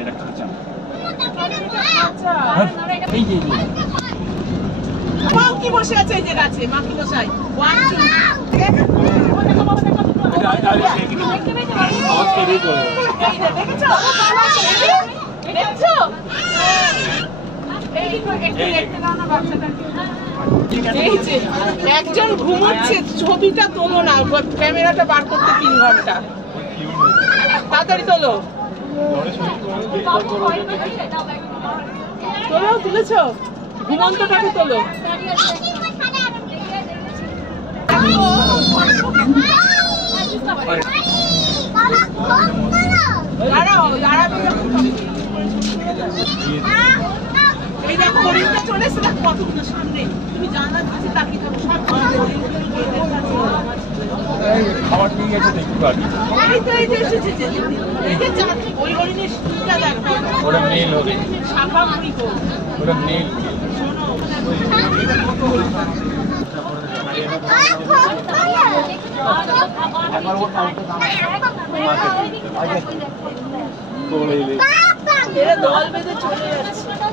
এটা খাঁচা। এই যে মাও কি বসে আছে এই যে গাছে মাকি বসাই 1 2 একজন ঘুমোচ্ছে ছবিটা তোলো না ক্যামেরাটা বার করতে 3 ঘন্টা তাড়াতাড়ি তোলো তোলো তুলেছ ঘুমন্তটাকে তোলো দাঁড়াও দাঁড়াবে এই দেখো হরিণটা চলে এসে দেখো কতগুলো সামনে তুমি জানার কাছে তাকিয়ে থাকো সব খাবার নিয়ে গেছে দেখতে পারি এই তো এই যে এসেছে এই যে চারটি ওই হরিণের সুন্দরটা দেখো ওটা মেল হবে শাখা মুড়ি গো ওটা মেল এরা দল বেঁধে চলে যাচ্ছে না